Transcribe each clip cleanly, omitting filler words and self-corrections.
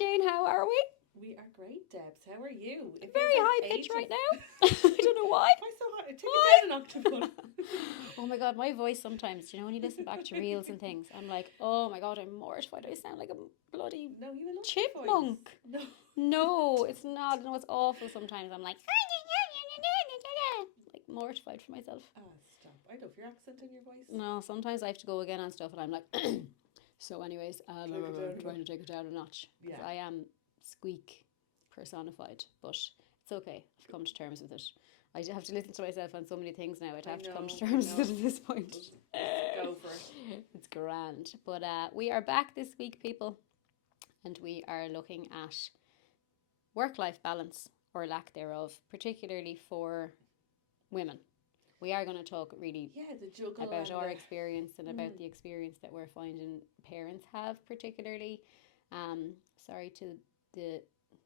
Jane, how are we? We are great, Debs. How are you? It feels Very like high pitch ages. right now. I don't know why. Why so high? Take it down an octave. Oh my god, my voice sometimes, when you listen back to reels and things, I'm like, oh my god, I'm mortified. I sound like a bloody No, you have a lovely chipmunk. voice. No. No, it's not. No, it's awful sometimes. I'm like, like mortified for myself. Ah, stop. I love your accent and your voice. No, sometimes I have to go again on stuff and I'm like, so anyways, I'm trying to take it down a notch. Because Yeah. I am squeak personified, but it's okay. I've come to terms with it. I have to listen to myself on so many things now. I'd have to come to terms with it at this point. Just go for it. It's grand. But we are back this week, people, and we are looking at work-life balance or lack thereof, particularly for women. We are going to talk really the juggle about and our the- experience and about the experience that we're finding parents have, particularly. Sorry to the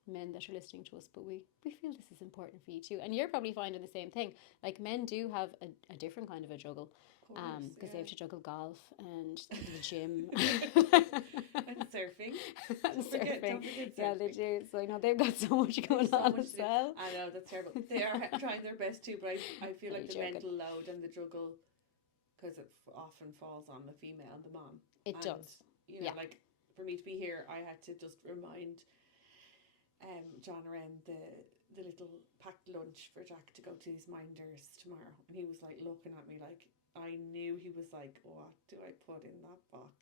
men that are listening to us, but we feel this is important for you too. And you're probably finding the same thing. Like, men do have a different kind of a juggle, because they have to juggle golf and the gym and surfing. and Don't forget surfing. Yeah, surfing. they do. So they've got so much going So on much as to do. well. I know, that's terrible. They are trying their best too, but I feel Are like you the joking? mental load and the juggle, because it often falls on the female and the mom. It And, does. You know, like, for me to be here, I had to just remind John around the little packed lunch for Jack to go to his minders tomorrow, and he was like looking at me like I knew he was like, what do I put in that box?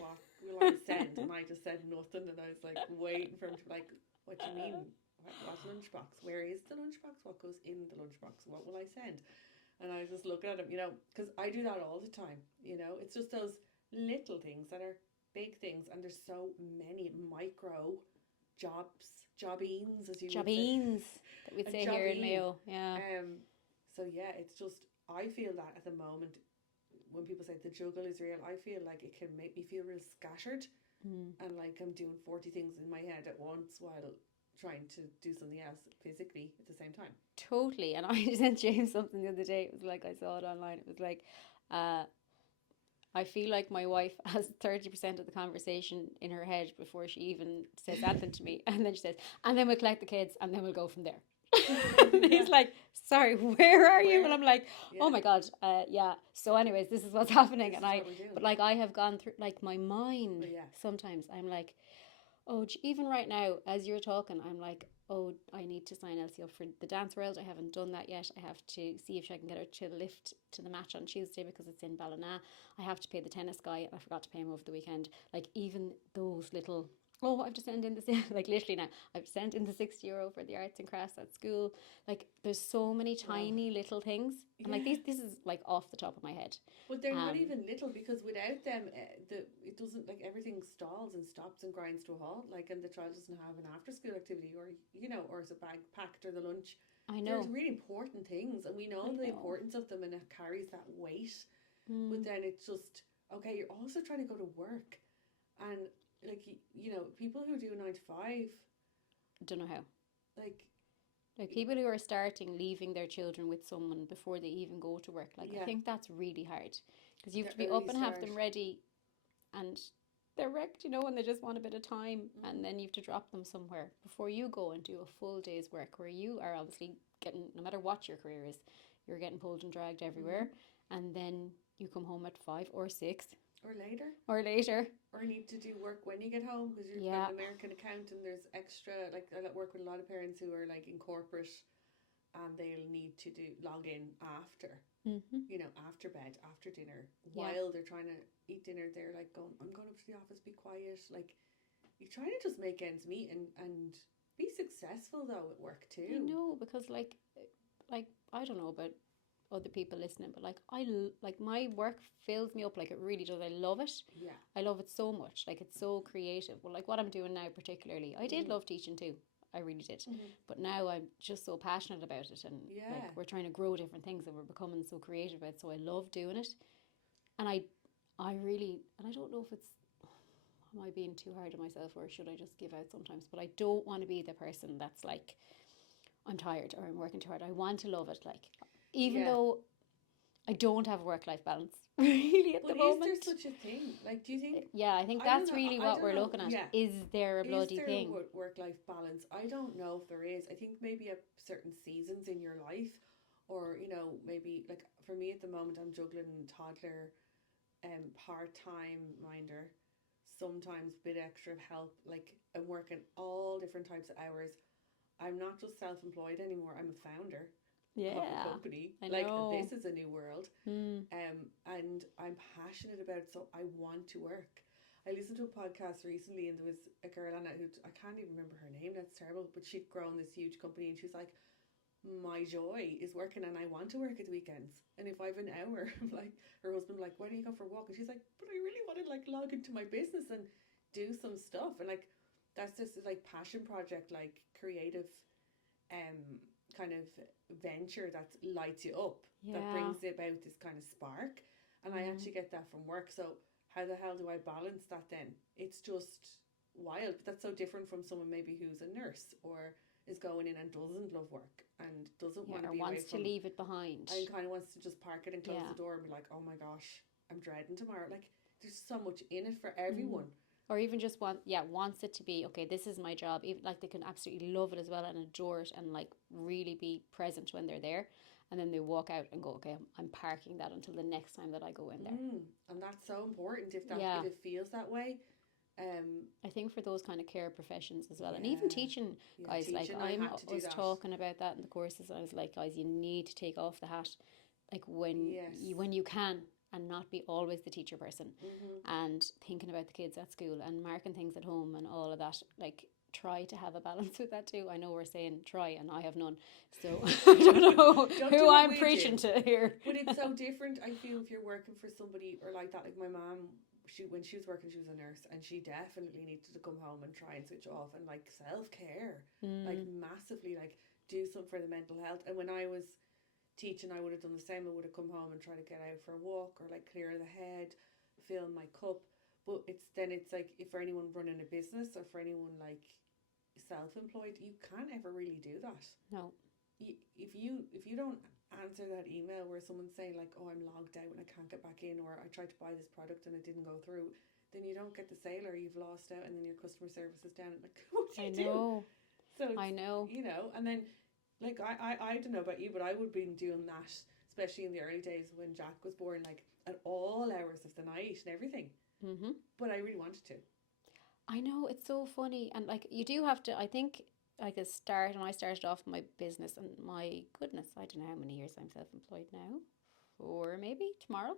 What will I send? And I just said nothing, and I was like waiting for him to be like, what do you mean? What lunchbox? Where is the lunchbox? What goes in the lunchbox? What will I send? And I was just looking at him, because I do that all the time. It's just those little things that are big things, and there's so many micro jobbings, as you would say. Jobbings that we'd A say here in jobbing. Mayo. Yeah. So yeah, it's just, I feel that at the moment, when people say the juggle is real, I feel like it can make me feel real scattered, and like I'm doing 40 things in my head at once while trying to do something else physically at the same time. Totally. And I sent James something the other day. It was like, I saw it online. It was like, I feel like my wife has 30% of the conversation in her head before she even says anything to me. And then she says, and then we'll collect the kids and then we'll go from there. And he's like, sorry, where are you? And I'm like, oh my God, yeah. So anyways, this is what's happening. This And is what we're doing. but like I have gone through, like my mind, yeah. sometimes I'm like, oh, even right now, as you're talking, I'm like, oh, I need to sign Elsie up for the dance world. I haven't done that yet. I have to see if I can get her to lift to the match on Tuesday because it's in Ballina. I have to pay the tennis guy. I forgot to pay him over the weekend. Like, even those little, oh, I've to send in like literally now, I've sent in the €60 for the arts and crafts at school. Like, there's so many tiny little things. And like, this is like off the top of my head. But they're not even little, because without them, it doesn't, like, everything stalls and stops and grinds to a halt. Like, and the child doesn't have an after school activity, or or is a bag packed, or the lunch. I know. There's really important things, and we know the importance of them, and it carries that weight. But then it's just, okay, you're also trying to go to work, and like, people who do a 9 to 5, Don't know how. like people who are starting leaving their children with someone before they even go to work. Like, I think that's really hard, because you have to be up and have them ready, and they're wrecked, and they just want a bit of time, and then you have to drop them somewhere before you go and do a full day's work, where you are obviously getting, no matter what your career is, you're getting pulled and dragged everywhere, and then you come home at 5 or 6 or later, or need to do work when you get home, because you've got an American account, and there's extra, like, I work with a lot of parents who are like in corporate, and they'll need to log in after, after bed, after dinner, while they're trying to eat dinner. They're like going, I'm going up to the office, be quiet. Like, you're trying to just make ends meet and be successful though at work too. I know, because like I don't know about other people listening, but like my work fills me up. Like, it really does. I love it. Yeah, I love it so much. Like, it's so creative. Well, like what I'm doing now particularly, I did love teaching too. I really did. But now I'm just so passionate about it, and like, we're trying to grow different things, and we're becoming so creative about it. So I love doing it, and I really, and I don't know if it's, am I being too hard on myself, or should I just give out sometimes? But I don't want to be the person that's like, I'm tired or I'm working too hard. I want to love it. Like, even though I don't have a work-life balance, really at the But is there moment. such a thing? Like, do you think? Yeah, I think I don't that's know. really I what don't we're know. looking at. Yeah. Is there a Is bloody there a thing? work-life balance? I don't know if there is. I think maybe at certain seasons in your life, or maybe like for me at the moment, I'm juggling toddler, part-time minder, sometimes bit extra help. Like I'm working all different types of hours. I'm not just self-employed anymore. I'm a founder of a Yeah, company. I Like know. this is a new world, Mm. and I'm passionate about it, so I want to work. I listened to a podcast recently, and there was a girl on it who I can't even remember her name. That's terrible, but she'd grown this huge company, and she was like, "My joy is working, and I want to work at the weekends. And if I have an hour, I'm like, her husband like, why don't you go for a walk?" And she's like, "But I really want to like log into my business and do some stuff." And like, that's just like passion project, like creative kind of venture that lights you up, that Yeah. brings about this kind of spark. And I Mm. actually get that from work. So how the hell do I balance that then? It's just wild. But that's so different from someone maybe who's a nurse or is going in and doesn't love work and doesn't Yeah, want to or be away wants to from, leave it behind. and kind of wants to just park it and close Yeah. the door and be like, oh my gosh, I'm dreading tomorrow. Like there's so much in it for Mm. everyone. Or even just wants it to be okay. This is my job. Even like they can absolutely love it as well and adore it and like really be present when they're there, and then they walk out and go, okay, I'm parking that until the next time that I go in there. And that's so important Yeah, if it feels that way. I think for those kind of care professions as well, and even Yeah, teaching yeah. guys, like Teaching, I I'm had to do was that. talking about that in the courses. I was like, guys, you need to take off the hat, like Yes. when you can, and not be always the teacher person, Mhm. and thinking about the kids at school and marking things at home and all of that. Like try to have a balance with that too. I know we're saying try, and I have none, so I don't know Don't do who what I'm we do. preaching to here. But it's so different. I feel if you're working for somebody or like that, like my mom, she when she was working, she was a nurse, and she definitely needed to come home and try and switch off and like self care, like Mm, massively, like do something for the mental health. And when I was teaching, I would have done the same. I would have come home and try to get out for a walk or like clear the head, fill my cup. But it's like if for anyone running a business or for anyone like self-employed, you can't ever really do that. no, If you don't answer that email where someone's saying like, oh, I'm logged out and I can't get back in, or I tried to buy this product and it didn't go through, then you don't get the sale or you've lost out, and then your customer service is down. Like, what do I you do? know, So I it's know. and then like I don't know about you, but I would have been doing that, especially in the early days when Jack was born, like at all hours of the night and everything. Mm-hmm. But I really wanted to. I know, it's so funny, and like you do have to. I think like a start when I started off my business, and my goodness, I don't know how many years I'm self-employed now, or maybe tomorrow.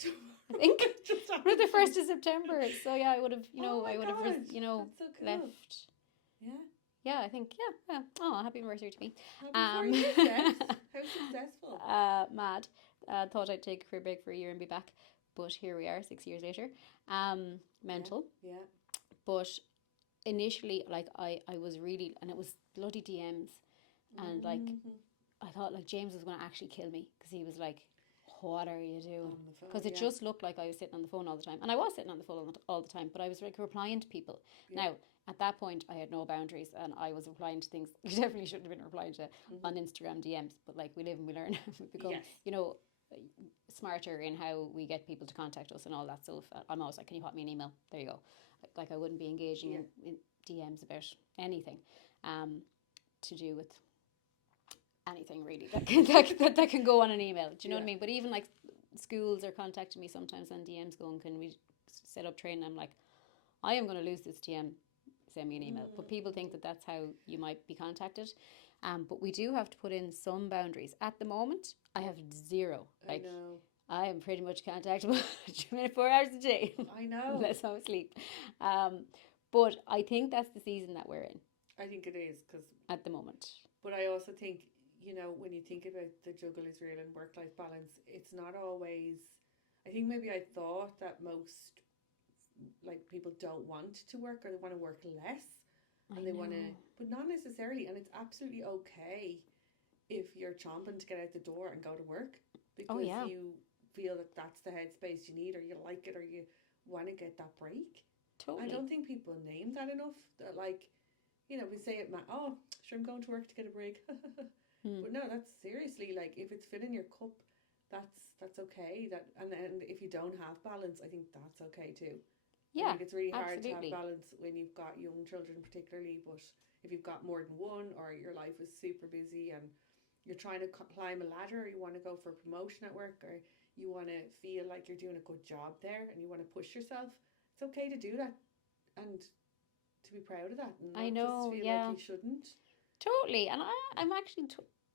I think Just we're the honestly. 1st of September, so yeah, I would have, Oh my god, that's so cool. left. Yeah. Yeah, I think yeah. Oh, happy anniversary to me. Happy Um, 46. How successful. mad. Thought I'd take a career break for a year and be back, but here we are, 6 years later. Yeah, Mental, yeah. but initially like I was really, and it was bloody DMs, and like Mm-hmm. I thought like James was going to actually kill me because he was like, what are you doing? On the phone, Because it yeah. just looked like I was sitting on the phone all the time, and I was sitting on the phone all the time, but I was like replying to people. Yeah. Now at that point I had no boundaries, and I was replying to things you definitely shouldn't have been replying to on Instagram DMs, but like we live and we learn. We become, Yes. you know, smarter in how we get people to contact us and all that stuff. I'm always like, can you pop me an email? There you go. Like I wouldn't be engaging Yeah. in DMs about anything to do with anything really that can go on an email. Do you know what I Yeah. mean? But even like schools are contacting me sometimes on DMs going, can we set up training? I'm like, I am going to lose this DM. Send me an email. But people think that that's how you might be contacted. But we do have to put in some boundaries. At the moment, I have zero. I Like, know. I am pretty much contactable 24 hours a day, I know. unless I'm asleep. But I think that's the season that we're in I think it is because, at the moment. but I also think, when you think about the juggle Israel and work life balance, it's not always. I think maybe I thought that most like people don't want to work, or they want to work less, I and they want to, know. but not necessarily. And it's absolutely okay if you're chomping to get out the door and go to work Oh, because yeah, you feel that that's the headspace you need, or you like it, or you want to get that break. I totally. don't think people name that enough. That like, we say it, oh, sure, I'm going to work to get a break. Hmm. But no, that's seriously like if it's filling your cup that's okay. That and then if you don't have balance, I think that's okay too. I Yeah, think it's really hard to have absolutely. balance when you've got young children, particularly. But if you've got more than one, or your life is super busy and you're trying to climb a ladder, or you want to go for a promotion at work, or you want to feel like you're doing a good job there, and you want to push yourself, it's okay to do that and to be proud of that, and I not just know, feel like yeah, you shouldn't. totally. And I'm actually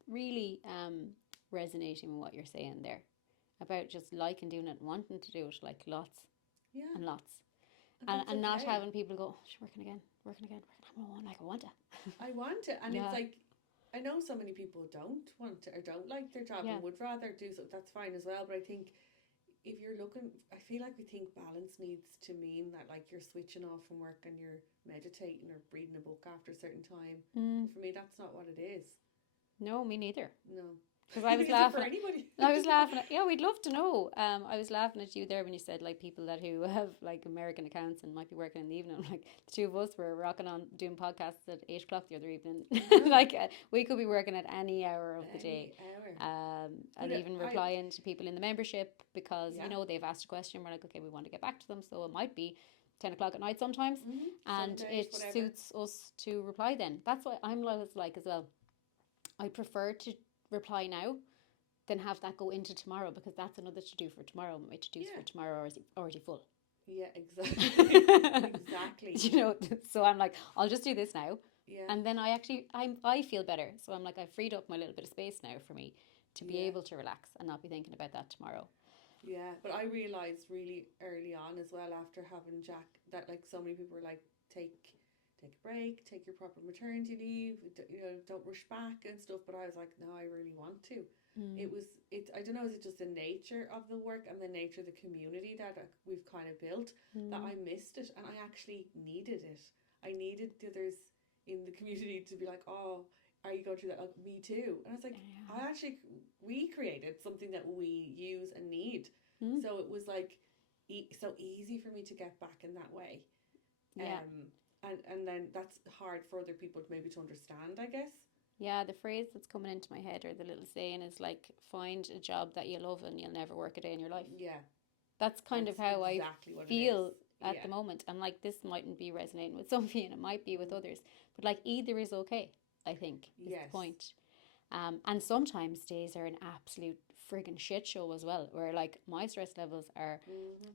really resonating with what you're saying there about just liking doing it, wanting to do it like lots Yeah, and lots, and that's and not okay. having people go, oh, she's working again. I'm like, I want to. I want it, and it's Yeah, like I know so many people don't want to or don't like their job yeah, and would rather do so. That's fine as well, but I think if you're looking, I feel like we think balance needs to mean that like you're switching off from work and you're meditating or reading a book after a certain time. mm, But for me, that's not what it is. no, me neither. No. Because I was Is it for laughing anybody? I was laughing at, yeah, we'd love to know. I was laughing at you there when you said like people that who have like American accounts and might be working in the evening. Like the two of us were rocking on doing podcasts at 8 o'clock the other evening. Uh-huh. Like we could be working at any hour of the day. Any hour. And But even I, replying to people in the membership because, yeah. they've asked a question. We're like, okay, we want to get back to them. So it might be 10 o'clock at night sometimes. And Sundays, it whatever. suits us to reply then. That's what I'm like as well. I prefer to reply now than have that go into tomorrow because that's another to do for tomorrow. My to dos Yeah. for tomorrow are already full. Yeah, exactly. Exactly. So I'm like, I'll just do this now, Yeah. and then I feel better. So I'm like, I've freed up my little bit of space now for me to be Yeah. able to relax and not be thinking about that tomorrow. Yeah, but I realized really early on as well after having Jack that like so many people were like take a break, take your proper maternity leave, don't rush back and stuff. But I was like, no, I really want to. Mm. I don't know, is it just the nature of the work and the nature of the community that we've kind of built that I missed it, and I actually needed it. I needed the others in the community to be like, oh, are you going through that? Like, me too. And I was like, Yeah. I actually we created something that we use and need, Mm. so it was like so easy for me to get back in that way. Yeah. And then that's hard for other people maybe to understand, I guess. Yeah, the phrase that's coming into my head or the little saying is like, find a job that you love and you'll never work a day in your life. Yeah, That's kind of that's how I exactly what it is. feel at Yeah. the moment. And like this mightn't be resonating with some of you and it might be with others. But like either is okay, I think, is the Yes. point. And sometimes days are an absolute friggin' shit show as well, where like my stress levels are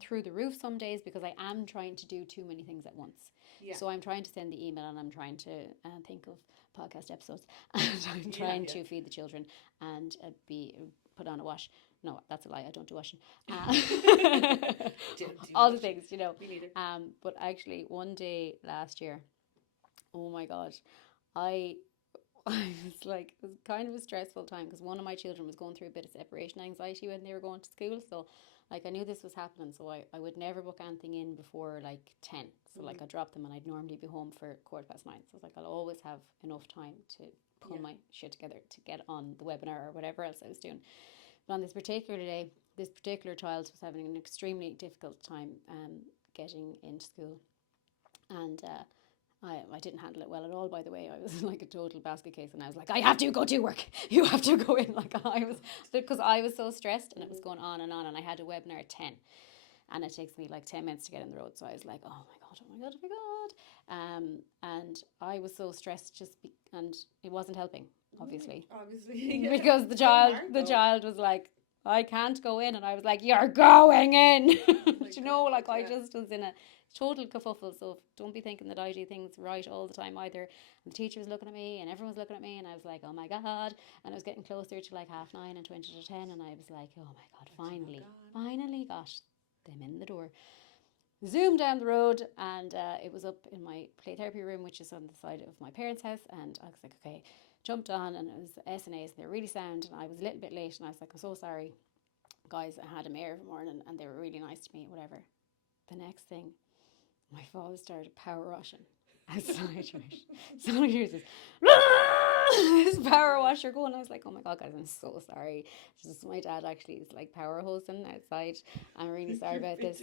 through the roof some days because I am trying to do too many things at once. Yeah. So I'm trying to send the email and I'm trying to think of podcast episodes and I'm trying to feed the children and be put on a wash. No, that's a lie. I don't do washing. Do All the washing. things, Me neither. But actually, one day last year, oh my god, I I was like, it was kind of a stressful time because one of my children was going through a bit of separation anxiety when they were going to school. So, like, I knew this was happening. So, I would never book anything in before like 10. So, like, I'd drop them and I'd normally be home for 9:15. So, I was like, I'll always have enough time to pull my shit together to get on the webinar or whatever else I was doing. But on this particular day, this particular child was having an extremely difficult time getting into school. And I didn't handle it well at all, by the way. I was like a total basket case and I was like, I have to go to work. You have to go in. Like I was, because I was so stressed and it was going on and I had a webinar at 10 and it takes me like 10 minutes to get in the road. So I was like, oh my God, oh my God, oh my God. And I was so stressed and it wasn't helping, obviously. Obviously. Yeah. Because the child was like, I can't go in. And I was like, you're going in. God, I just was in a total kerfuffle. So don't be thinking that I do things right all the time either. And the teacher was looking at me and everyone was looking at me and I was like, oh my God. And I was getting closer to like 9:30 and 20 to 10 and I was like, oh my God, finally got them in the door. Zoomed down the road and it was up in my play therapy room, which is on the side of my parents' house. And I was like, okay, jumped on and it was SNAs and they're really sound and I was a little bit late and I was like, I'm so sorry guys, I had a mare every morning and they were really nice to me, whatever. The next thing, my father started power washing outside. So here's this power washer going. I was like, oh my God, guys, I'm so sorry. Just my dad actually is like power hosing outside. I'm really sorry about this.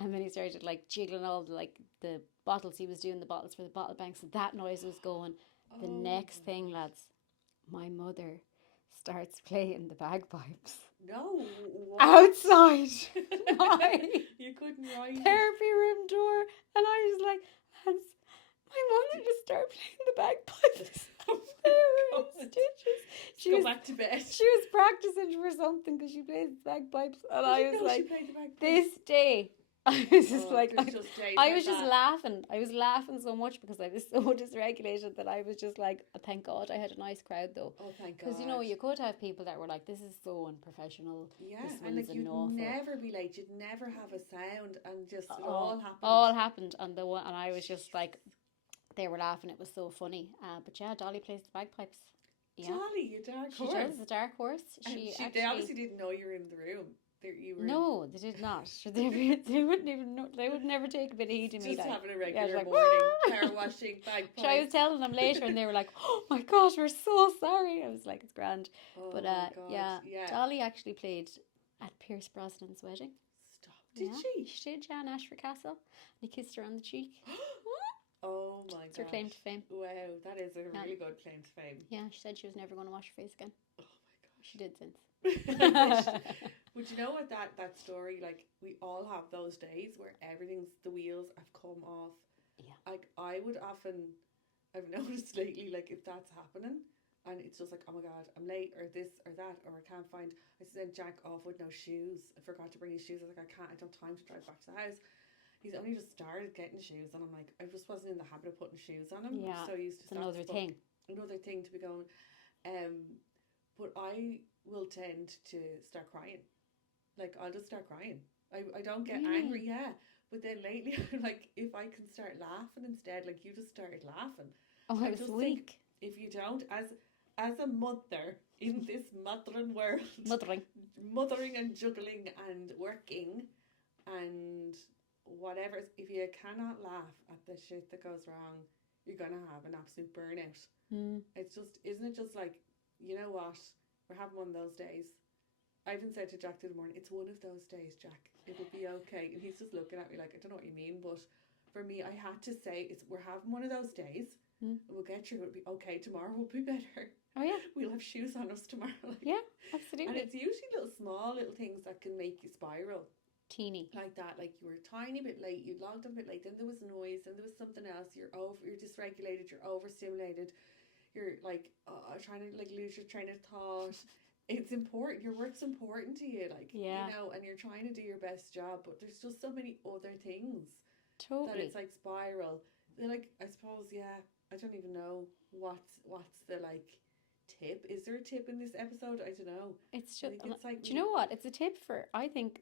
And then he started like jiggling all the bottles. He was doing the bottles for the bottle banks and that noise was going. The next thing, lads, my mother starts playing the bagpipes No, what? outside my You couldn't write it. therapy room door, and I was like, lads, my mum just started playing the bagpipes. They were in God. stitches. She Go was, back to bed. she was practicing for something because she plays the bagpipes, and I I didn't was know she like, played the bagpipes. this day, I was just Oh, like, there's just days I like was just that. laughing. I was laughing so much because I was so dysregulated that I was just like, oh, thank God I had a nice crowd though. Oh, thank God. Because you know, you could have people that were like, this is so unprofessional. Yeah, this and like one's you'd an awful. never be late. You'd never have a sound, and just it all happened. All happened, and the one, and I was just like, they were laughing. It was so funny. But yeah, Dolly plays the bagpipes. Yeah, Dolly, you dark she horse. does, the dark horse. She They actually, obviously didn't know you were in the room. You were no, they did not. They wouldn't even know. They would never take a bit of heed of me. just Like, having a regular like, morning, "Ah!" power washing, bagpipes. So I was telling them later, and they were like, "Oh my gosh, we're so sorry." I was like, "It's grand." Oh But my God, yeah, yeah. Dolly actually played at Pierce Brosnan's wedding. Stop. Did Yeah, she? She did, yeah, in Ashford Castle. And he kissed her on the cheek. Oh my God. It's her claim to fame. Wow, that is a Yeah. really good claim to fame. Yeah, she said she was never going to wash her face again. Oh my God. She did since. But you know what, that story, like, we all have those days where the wheels have come off. Yeah. Like, I've noticed lately, like, if that's happening, and it's just like, oh my God, I'm late, or this or that, or I can't find. I sent Jack off with no shoes. I forgot to bring his shoes. I was like, I don't have time to drive back to the house. He's only just started getting shoes, and I'm like, I just wasn't in the habit of putting shoes on him. Yeah, I'm so used to it's another thing. Another thing to be going. But I will tend to start crying. Like, I'll just start crying. I don't get Really? angry, yeah. But then lately, I'm like, if I can start laughing instead, like you just started laughing. Oh, I I was just weak. Think if you don't, as a mother in this mothering world, mothering and juggling and working and whatever, if you cannot laugh at the shit that goes wrong, you're gonna have an absolute burnout. It's just, isn't it just like, you know what, we're having one of those days. I even said to Jack the other morning, it's one of those days, Jack. It'll be okay. And he's just looking at me like, I don't know what you mean. But for me, I had to say, we're having one of those days. And we'll get through. It'll be okay. Tomorrow will be better. Oh, yeah. We'll have shoes on us tomorrow. Like. Yeah, absolutely. And it's usually small little things that can make you spiral. Teeny. Like that. Like, you were a tiny bit late. You logged on a bit late. Then there was noise. Then there was something else. You're dysregulated. You're overstimulated. You're like trying to like lose your train of thought. It's important. Your work's important to you, like, yeah. You know, and you're trying to do your best job, but there's just so many other things. Totally. That it's like spiral. They're like, I suppose, yeah, I don't even know what's the like tip. Is there a tip in this episode? I don't know. It's just, it's like, do you know what? It's a tip for, I think,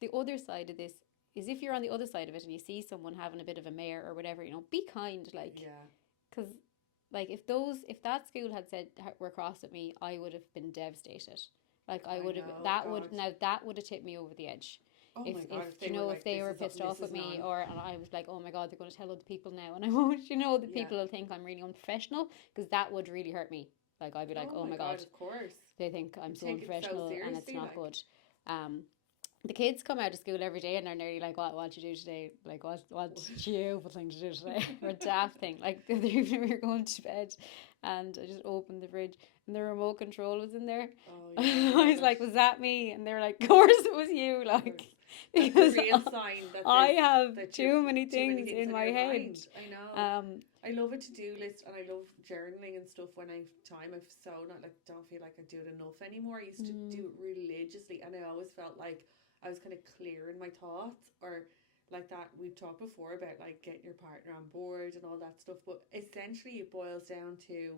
the other side of this is if you're on the other side of it and you see someone having a bit of a mare or whatever, you know, be kind, like, yeah. Because like if that school had said were cross at me, I would have been devastated. Like I would have that would have tipped me over the edge. Oh if, my God, if they were pissed off with me, and I was like, oh my God, they're going to tell other people now, and I won't, people will think I'm really unprofessional, because that would really hurt me. Like I'd be like, oh my God, of course, they think I'm so unprofessional, and it's not good. The kids come out of school every day and they're nearly like, what you do today? Like, what stupid thing to do today? Or a daft thing. Like, the other evening we were going to bed and I just opened the fridge and the remote control was in there. Oh, yeah, I was like, was that me? And they were like, of course it was you. Like, because that's a real sign that I have too many things in my head. Mind. I know. I love a to-do list and I love journaling and stuff when I have time. I've don't feel like I do it enough anymore. I used to do it religiously and I always felt like I was kind of clear in my thoughts, or like that. We've talked before about like getting your partner on board and all that stuff, but essentially it boils down to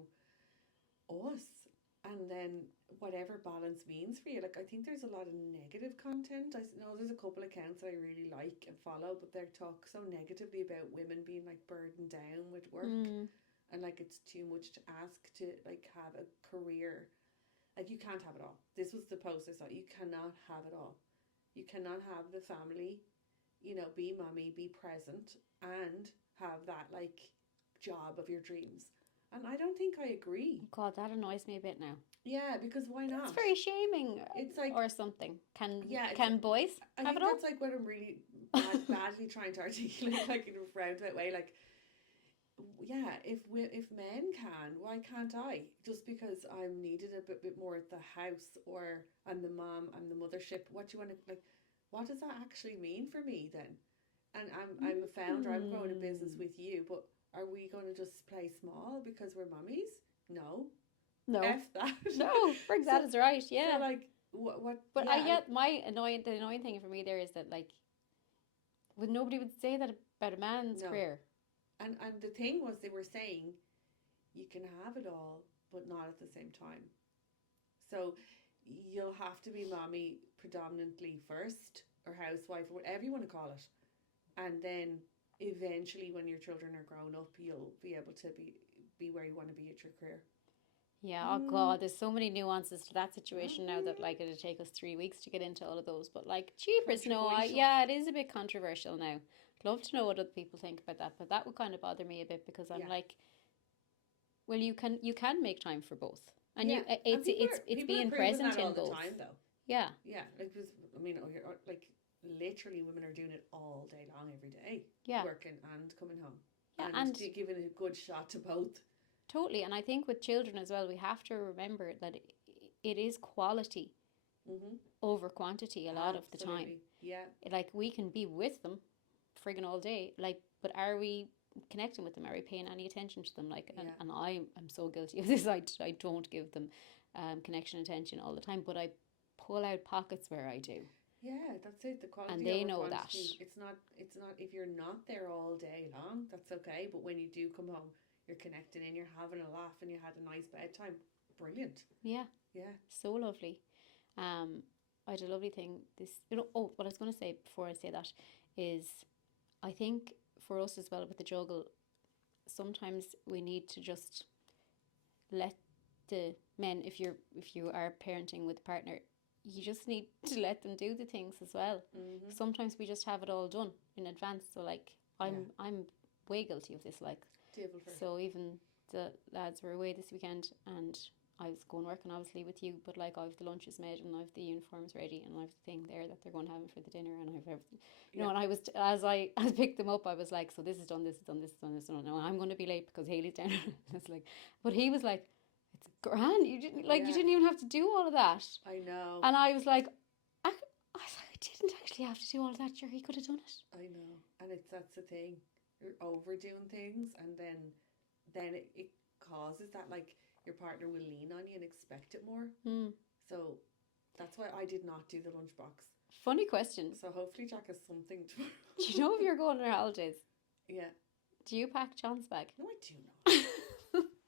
us and then whatever balance means for you. Like, I think there's a lot of negative content. I know there's a couple of accounts I really like and follow, but they talk so negatively about women being like burdened down with work and like it's too much to ask to like have a career. Like, you can't have it all. This was the post I saw. You cannot have it all. You cannot have the family, be mommy, be present, and have that, like, job of your dreams. And I don't think I agree. God, that annoys me a bit now. Yeah, because why not? It's very shaming. It's like, or something. Can boys have it all? I think that's like what I'm really badly trying to articulate, like, in a roundabout way. Like, yeah, if men can, why can't I? Just because I'm needed a bit more at the house, or I'm the mom, I'm the mothership. What do you want to like? What does that actually mean for me then? And I'm a founder. I'm growing a business Mm. with you, but are we going to just play small because we're mummies? No, No, f that. no, Brig, so that is right. so Yeah, like what? but I Yeah, get the annoying thing for me there is that like, would nobody would say that about a man's no. career. And the thing was, they were saying you can have it all, but not at the same time. So you'll have to be mommy predominantly first, or housewife, or whatever you want to call it. And then eventually, when your children are grown up, you'll be able to be where you want to be at your career. Yeah, oh Mm, God, there's so many nuances to that situation now that like it'd take us 3 weeks to get into all of those. But like, cheapers, no, controversial. yeah, it is a bit controversial now. I'd love to know what other people think about that, but that would kind of bother me a bit because I'm Yeah, like, well, you can make time for both, and yeah. you And it's people are being proving present that all in the both. time, though. Yeah, Yeah, like because I mean, like literally, women are doing it all day long, every day, yeah, working and coming home, yeah, and and giving a good shot to both. totally. And I think with children as well, we have to remember that it is quality Mm-hmm. over quantity a lot of the time. Absolutely. Yeah. Like we can be with them friggin' all day, like, but are we connecting with them? Are we paying any attention to them? Like, Yeah. and I'm so guilty of this. I don't give them connection attention all the time, but I pull out pockets where I do, Yeah, that's it. The and quality they over know that. quantity. It's not if you're not there all day long, that's okay. But when you do come home, you're connecting and you're having a laugh and you had a nice bedtime. Brilliant. Yeah, Yeah. so lovely. Um, I had a lovely thing. Oh, what I was going to say before I say that is, I think for us as well with the juggle, sometimes we need to just let the men, if you are parenting with a partner, you just need to let them do the things as well. Mm-hmm. Sometimes we just have it all done in advance. So like I'm Yeah. I'm way guilty of this. Like, Table for. so even the lads were away this weekend and I was going working obviously with you, but like I've the lunches made and I've the uniforms ready and I've the thing there that they're going to have for the dinner and I've everything, Yeah. and I was as I picked them up, I was like, so this is done, this is done, this is done, this is done. No, I'm going to be late because Haley's down. It's like, but he was like, it's grand. You Yeah. didn't even have to do all of that. I know. And I was like, I was like, I didn't actually have to do all of that. Sure, he could have done it. I know. And that's the thing. You're overdoing things, and then it causes that, like, your partner will lean on you and expect it more. Hmm. So that's why I did not do the lunchbox. Funny question. So hopefully Jack has something to. Do you know if you're going on holidays, Yeah. do you pack John's bag? No, I do not.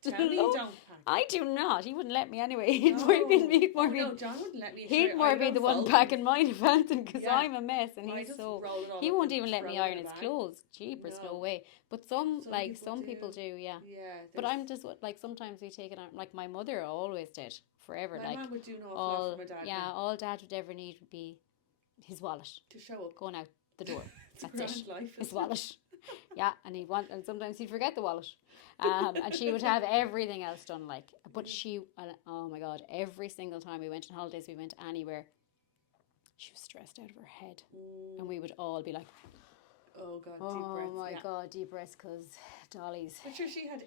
Tell me you don't pack. I do not. He wouldn't let me anyway. He'd No. more John wouldn't let me. he'd more be the one packing mine if anything, because Yeah. I'm a mess and I he's just so. roll it all He up won't and even let throw me it in iron a his bag. clothes. Jeepers, no No. way. But some Some people do, yeah. Yeah. But I'm just like sometimes we take it out. Like my mother always did forever. My like mum would do an awful lot all for my dad. yeah, now. all Dad would ever need would be his wallet To show up. going out the door. It's a That's grand it. life. His wallet. Yeah, and sometimes he'd forget the wallet. And she would have everything else done, like, but oh my God, every single time we went on holidays, we went anywhere, she was stressed out of her head. And we would all be like, Oh God, deep oh breaths. my Yeah. God, deep breaths, because Dolly's, But sure, she had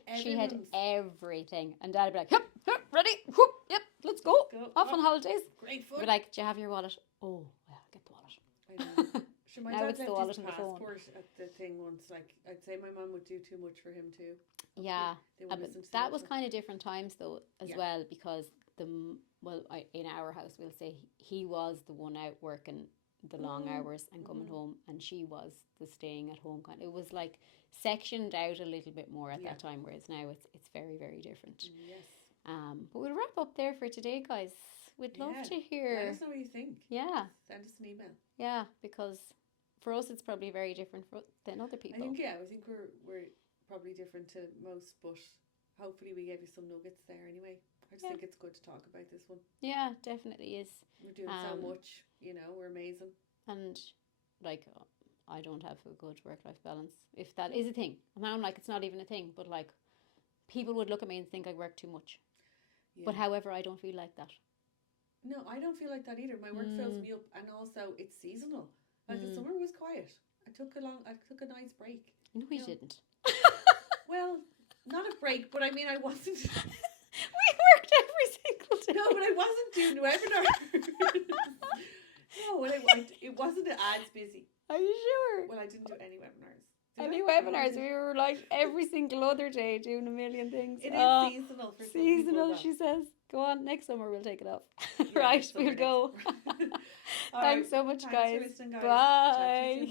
everything. And Dad would be like, yep, ready, whoop, yep, let's go. Off on holidays. Great We'd fun. be like, do you have your wallet? Oh, well, get the wallet. I know. Sure, my Now dad it's the left wallet his and the phone. passport at the thing once. Like, I'd say my mum would do too much for him too. Yeah, They but would listen to that that was stuff. kind of different times though as Yeah. well, because in our house we'll say he was the one out working the long hours and coming home, and she was the staying at home kind. It was like sectioned out a little bit more at Yeah. that time, whereas now it's very, very different. Yes. But we'll wrap up there for today, guys. We'd love Yeah. to Let hear. us know what you think. Yeah, Send us an email. yeah, because for us it's probably very different than other I people. think we're probably different to most, but hopefully we gave you some nuggets there anyway. I just Yeah. think it's good to talk about this one. Yeah, definitely is. We're doing so much, we're amazing. And like, I don't have a good work-life balance, if that is a thing. And I'm like, it's not even a thing, but like, people would look at me and think I work too much. Yeah. But however, I don't feel like that. No, I don't feel like that either. My work fills me up, and also it's seasonal. Like the summer was quiet. I took a nice break. No, we No. didn't. Well, break, but I mean, I wasn't. We worked every single day. No, but I wasn't doing webinars. No, well, it wasn't as busy. Are you sure? Well, I didn't do any webinars. Any webinars? We were like every single other day doing a million things. It is seasonal for some seasonal, people, she says. Go on, next summer we'll take it off. Yeah, right, we'll go. Thanks so much, guys. For listening, guys. Bye.